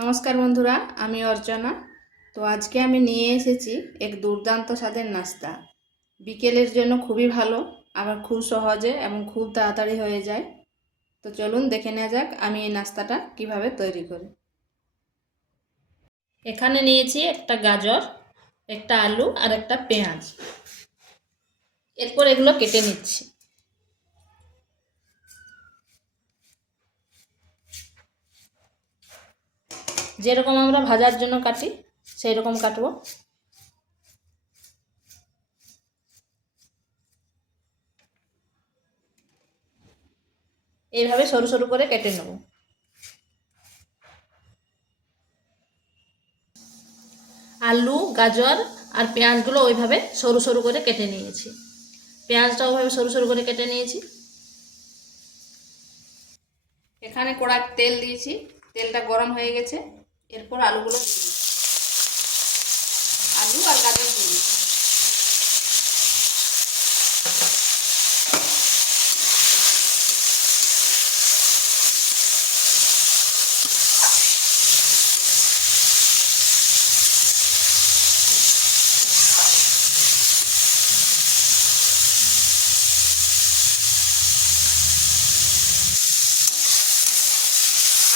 নমস্কার বন্ধুরা, আমি অর্চনা। তো আজকে আমি নিয়ে এসেছি এক দুর্দান্ত স্বাদের নাস্তা। বিকেলের জন্য খুবই ভালো, আবার খুব সহজে এবং খুব তাড়াতাড়ি হয়ে যায়। তো চলুন দেখে নেওয়া যাক আমি এই নাস্তাটা কিভাবে তৈরি করি। এখানে নিয়েছি একটা গাজর, একটা আলু আর একটা পেঁয়াজ। এরপর এগুলো কেটে নিচ্ছি। যেরকম আমরা ভাজার জন্য কাটি সেই রকম কাটবো। এইভাবে সরু সরু করে কেটে নেব। আলু, গাজর আর পেঁয়াজগুলো ওইভাবে সরু সরু করে কেটে নিয়েছি। পেঁয়াজটা ওইভাবে সরু সরু করে কেটে নিয়েছি। এখানে কড়াই তেল দিয়েছি, তেলটা গরম হয়ে গেছে। এরপর আলুগুলো দিয়ে দিচ্ছি। আলু আর গাজর দিয়ে দিচ্ছি।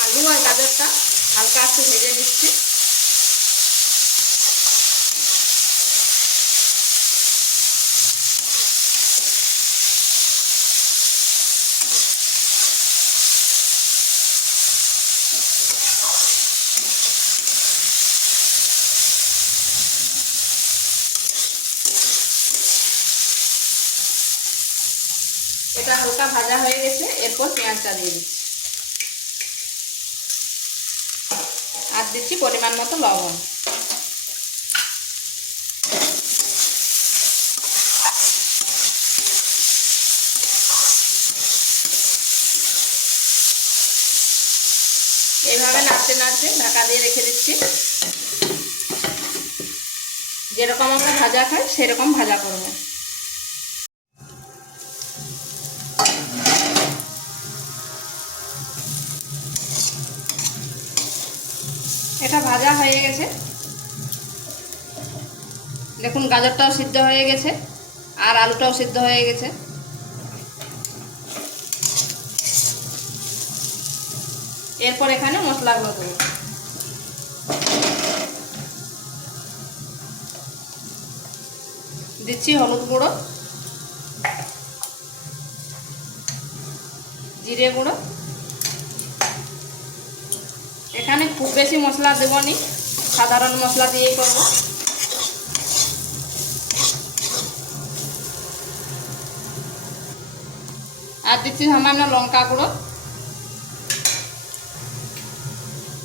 আলু আর গাজরটা হালকা একটু ভেজে নিচ্ছি। এটা হালকা ভাজা হয়ে গেছে। এরপর পেঁয়াজটা দিয়ে দিচ্ছি আর দিচ্ছি পরিমাণ মতো লবণ। এইভাবে নাড়তে নাড়তে ঢাকা দিয়ে রেখে দিচ্ছি। যেরকম আমরা ভাজা খাই সেরকম ভাজা করব। এটা ভাজা হয়ে গেছে। দেখুন গাজরটাও সিদ্ধ হয়ে গেছে আর আলুটাও সিদ্ধ হয়ে গেছে। এরপর এখানে মশলাগুলো দেবো। দিচ্ছি হলুদ গুঁড়ো, জিরে গুঁড়ো। এখানে খুব বেশি মশলা দেবনি, সাধারণ মশলা দিয়েই করব। আর দিচ্ছি সামান্য লঙ্কা গুঁড়ো,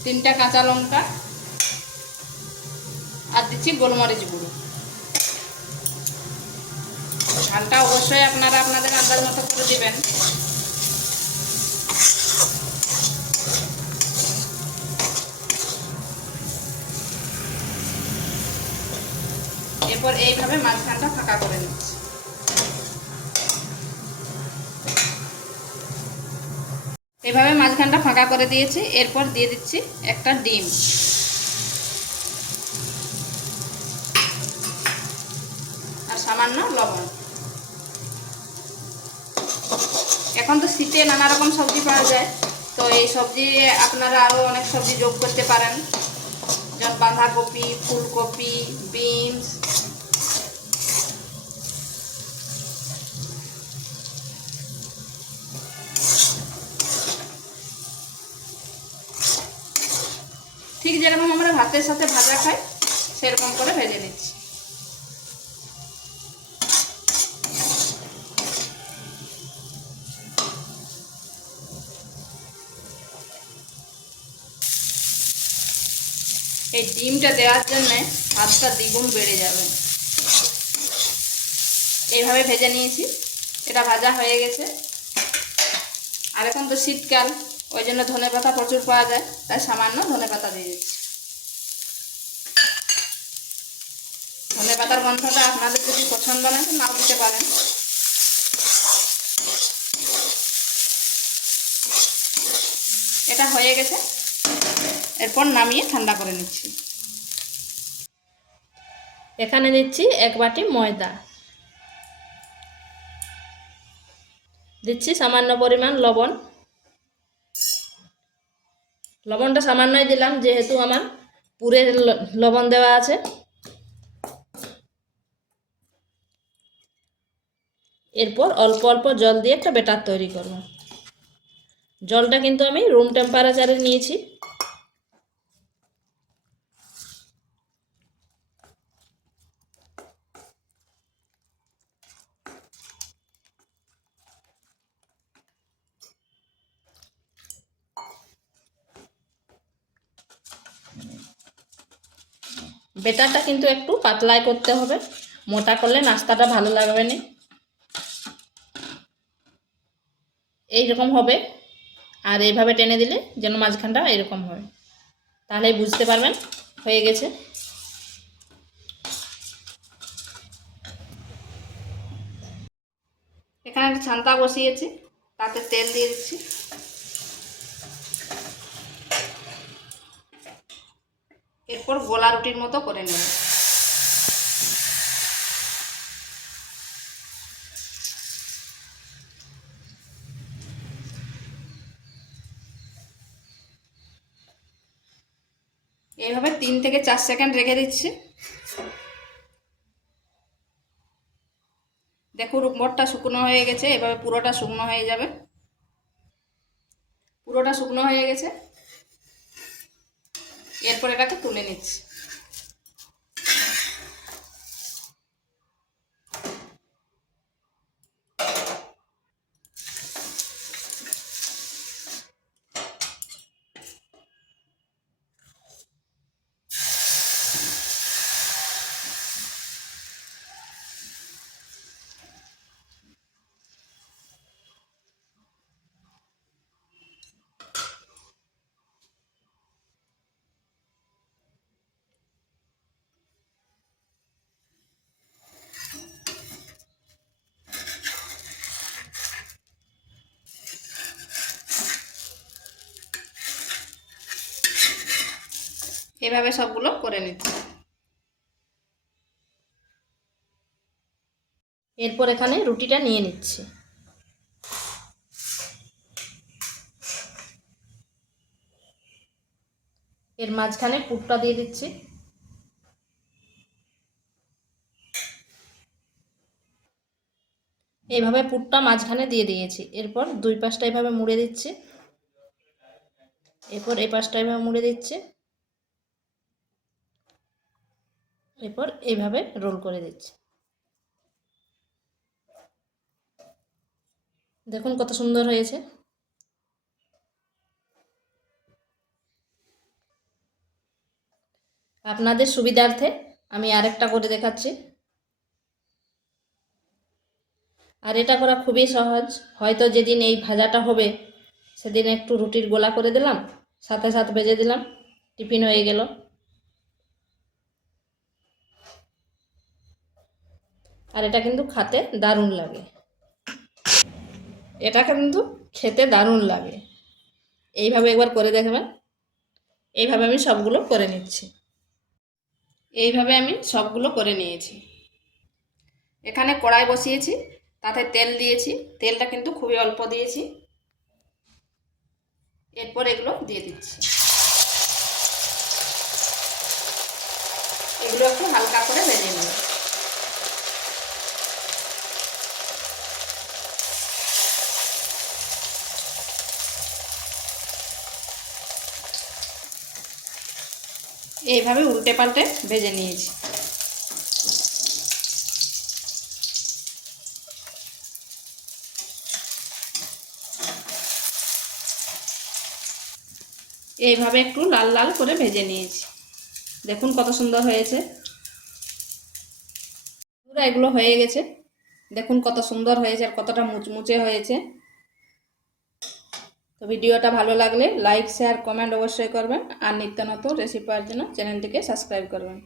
3টা কাঁচা লঙ্কা, আর দিচ্ছি গোলমরিচ গুঁড়ো। ঝালটা অবশ্যই আপনারা আপনাদের আন্দাজ মতো করে দিবেন। এরপর এইভাবে মাঝখানটা ফাঁকা করে নিচ্ছি। এইভাবে মাঝখানটা ফাঁকা করে দিয়েছি। এরপর দিয়ে দিচ্ছি একটা ডিম আর সামান্য লবণ। এখন তো শীতে নানা রকম সবজি পাওয়া যায়, তো এই সবজি আপনারা আরও অনেক সবজি যোগ করতে পারেন, যেমন বাঁধাকপি, ফুলকপি, বিনস। ঠিক যেরকম আমরা ভাতের সাথে ভাজা খাই সেরকম করে ভেজে নিচ্ছি। এই ডিমটা দেওয়ার জন্যে স্বাদটা দ্বিগুণ বেড়ে যাবে। এইভাবে ভেজে নিয়েছি। এটা ভাজা হয়ে গেছে। আর এখন তো শীতকাল, ওই জন্য ধনেপাতা প্রচুর পাওয়া যায়, তাই সামান্য ধনেপাতা দিয়ে দিচ্ছি। ধনেপাতার গন্ধটা আপনাদের যদি পছন্দ না তো নাও দিতে পারেন। এটা হয়ে গেছে। এরপর নামিয়ে ঠান্ডা করে নিচ্ছি। এখানে দিচ্ছি 1 বাটি ময়দা, দিচ্ছি সামান্য পরিমাণ লবণ। লবণটা সামান্যই দিলাম, যেহেতু আমার পুরে লবণ দেওয়া আছে। এরপর অল্প অল্প জল দিয়ে একটা ব্যাটার তৈরি করব। জলটা কিন্তু আমি রুম টেম্পারেচারে নিয়েছি। ব্যাটারটা কিন্তু একটু পাতলাই করতে হবে, মোটা করলে নাস্তাটা ভালো লাগবে না। এইরকম হবে, আর এইভাবে টেনে দিলে যেন মাঝখানটা এরকম হয়, তাহলেই বুঝতে পারবেন হয়ে গেছে। এখানে একটা ছান্তা বসিয়েছি, তাতে তেল দিয়ে দিচ্ছি। এরপর গোলা রুটির মতো করে নেব। এইভাবে 3 থেকে 4 সেকেন্ড রেখে দিচ্ছি। দেখুন উপরটা শুকনো হয়ে গেছে, এভাবে পুরোটা শুকনো হয়ে যাবে। পুরোটা শুকনো হয়ে গেছে, এরপর এটাকে তুলে নিচ্ছি। এভাবে সবগুলো করে নিচ্ছি। এরপর এখানে রুটিটা নিয়ে নিচ্ছি। এর মাঝখানে পুরটা দিয়ে দিচ্ছি। এইভাবে পুরটা মাঝখানে দিয়ে দিয়েছি। এরপর দুই পাশটা এইভাবে মুড়ে দিচ্ছি। এরপর এই পাশটা এইভাবে মুড়ে দিচ্ছি। এরপর এইভাবে রোল করে দিচ্ছি। দেখুন কত সুন্দর হয়েছে। আপনাদের সুবিধার্থে আমি আরেকটা করে দেখাচ্ছি। আর এটা করা খুবই সহজ। হয়তো যেদিন এই ভাজাটা হবে সেদিন একটু রুটির গোলা করে দিলাম, সাথে সাথে ভেজে দিলাম, টিফিন হয়ে গেল। আর এটা কিন্তু খেতে দারুণ লাগে। এটা কিন্তু খেতে দারুণ লাগে। এইভাবে একবার করে দেখবেন। এইভাবে আমি সবগুলো করে নিচ্ছি। এইভাবে আমি সবগুলো করে নিয়েছি। এখানে কড়াই বসিয়েছি, তাতে তেল দিয়েছি। তেলটা কিন্তু খুবই অল্প দিয়েছি। এরপর এগুলো দিয়ে দিচ্ছি। এগুলো একটু হালকা করে ভেজে নেব। এইভাবে উল্টে পাল্টে ভেজে নিয়েছি। এইভাবে একটু লাল লাল করে ভেজে নিয়েছি। দেখুন কত সুন্দর হয়েছে। পুরো এগুলো হয়ে গেছে। দেখুন কত সুন্দর হয়েছে আর কতটা মুচমুচে হয়েছে। তো ভিডিওটা ভালো লাগলে লাইক শেয়ার কমেন্ট অবশ্যই করবেন, আর নিত্য নতুন রেসিপি পাওয়ার জন্য চ্যানেলটিকে সাবস্ক্রাইব করবেন।